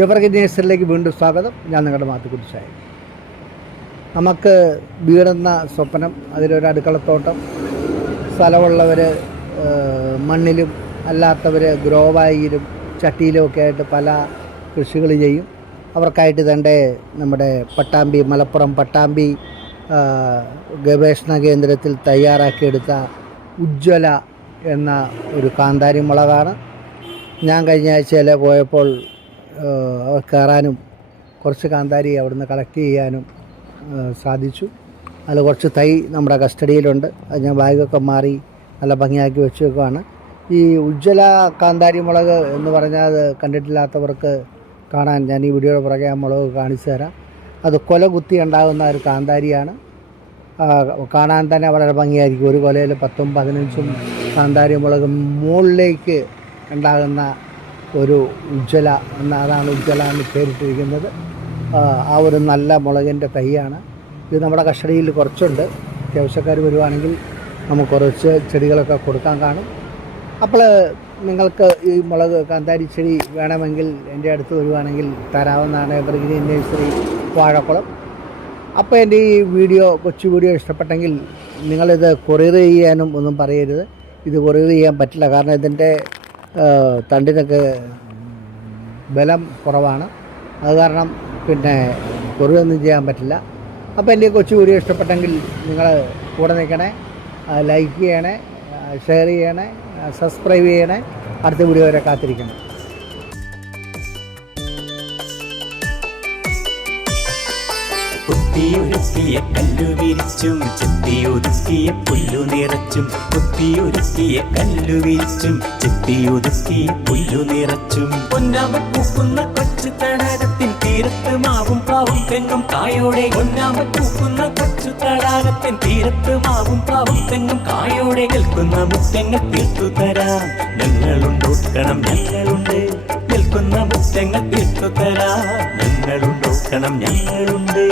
Evergreen നേഴ്സറിയിലേക്ക് വീണ്ടും സ്വാഗതം. ഞാൻ നിങ്ങളുടെ മാത്തുക്കുരിശായി. നമുക്ക് വീടെന്ന സ്വപ്നം, അതിലൊരു അടുക്കളത്തോട്ടം, സ്ഥലമുള്ളവർ മണ്ണിലും അല്ലാത്തവർ ഗ്രോ ബാഗിലും ചട്ടിയിലും ഒക്കെ ആയിട്ട് പല കൃഷികൾ ചെയ്യും. അവർക്കായിട്ട് തന്നെ നമ്മുടെ മലപ്പുറം പട്ടാമ്പി ഗവേഷണ കേന്ദ്രത്തിൽ തയ്യാറാക്കിയെടുത്ത ഉജ്ജ്വല എന്ന ഒരു കാന്താരി മുളകാണ്. ഞാൻ കഴിഞ്ഞ ആഴ്ചയിൽ പോയപ്പോൾ കയറാനും കുറച്ച് കാന്താരി അവിടുന്ന് കളക്ട് ചെയ്യാനും സാധിച്ചു. അതിൽ കുറച്ച് തൈ നമ്മുടെ കസ്റ്റഡിയിലുണ്ട്. അത് ഞാൻ ബാഗൊക്കെ മാറി നല്ല ഭംഗിയാക്കി വെച്ച് വെക്കുകയാണ്. ഈ ഉജ്ജ്വല കാന്താരി മുളക് എന്ന് പറഞ്ഞാൽ അത് കണ്ടിട്ടില്ലാത്തവർക്ക് കാണാൻ ഞാൻ ഈ വീഡിയോയുടെ പുറകെ ആ മുളക് കാണിച്ചു തരാം. അത് കൊല കുത്തി ഉണ്ടാകുന്ന ഒരു കാന്താരിയാണ്. കാണാൻ തന്നെ വളരെ ഭംഗിയായിരിക്കും. ഒരു കൊലയിൽ 10-15 കാന്താരി മുളക് മുകളിലേക്ക് ഉണ്ടാകുന്ന ഒരു ഉജ്ജ്വല അതാണ് ഉജ്ജ്വല എന്ന് പേരിട്ടിരിക്കുന്നത്. ആ ഒരു നല്ല മുളകിൻ്റെ തൈയാണ് ഇത്. നമ്മുടെ കസ്റ്റഡിയിൽ കുറച്ചുണ്ട്. അത്യാവശ്യക്കാർ വരുവാണെങ്കിൽ നമുക്ക് കുറച്ച് ചെടികളൊക്കെ കൊടുക്കാൻ കാണും. അപ്പോൾ നിങ്ങൾക്ക് ഈ മുളക് കാന്താരി ചെടി വേണമെങ്കിൽ എൻ്റെ അടുത്ത് വരുവാണെങ്കിൽ തരാവുന്നതാണ്. Evergreen nursery Vazhakulam. അപ്പോൾ എൻ്റെ ഈ കൊച്ചു വീഡിയോ ഇഷ്ടപ്പെട്ടെങ്കിൽ നിങ്ങളിത് കൊറിയർ ചെയ്യാനും ഒന്നും പറയരുത്. ഇത് കൊറിയർ ചെയ്യാൻ പറ്റില്ല. കാരണം ഇതിൻ്റെ തണ്ടിനൊക്കെ ബലം കുറവാണ്. അത് കാരണം പിന്നെ കൊറിയൊന്നും ചെയ്യാൻ പറ്റില്ല. അപ്പോൾ എൻ്റെ കൊച്ചു വീഡിയോ ഇഷ്ടപ്പെട്ടെങ്കിൽ നിങ്ങൾ കൂടെ നിൽക്കണേ, ലൈക്ക് ചെയ്യണേ, ഷെയർ ചെയ്യണേ, സബ്സ്ക്രൈബ് ചെയ്യണേ. അടുത്ത വീഡിയോ വരെ കാത്തിരിക്കണം. കുത്തിയൊരുക്കിയ കല്ലു വിരിച്ചും ചെത്തിയൊതുക്കിയ പുല്ലു നിറച്ചും, കുത്തിയൊരുക്കിയ കല്ലു വിരിച്ചും ചെത്തിയൊതുക്കിയ പുല്ലു നിറച്ചും, പൊന്നാമ പൂക്കുന്ന കൊച്ചു തടാകത്തിൻ തീരത്ത് മാവും പാവും തെങ്ങും കായോടെ, പൊന്നാമ പൂക്കുന്ന കൊച്ചു തടാകത്തിൻ തീരത്ത് മാവും പാവും തെങ്ങും കായോടെ, നിൽക്കുന്ന മുത്തങ്ങൾ തീർത്തു തരാം ഞങ്ങളുണ്ടോക്കണം, ഞങ്ങളുണ്ട് നിൽക്കുന്ന മുത്തങ്ങൾ തീർത്തു തരാം ഞങ്ങളുണ്ടോക്കണം, ഞങ്ങളുണ്ട്.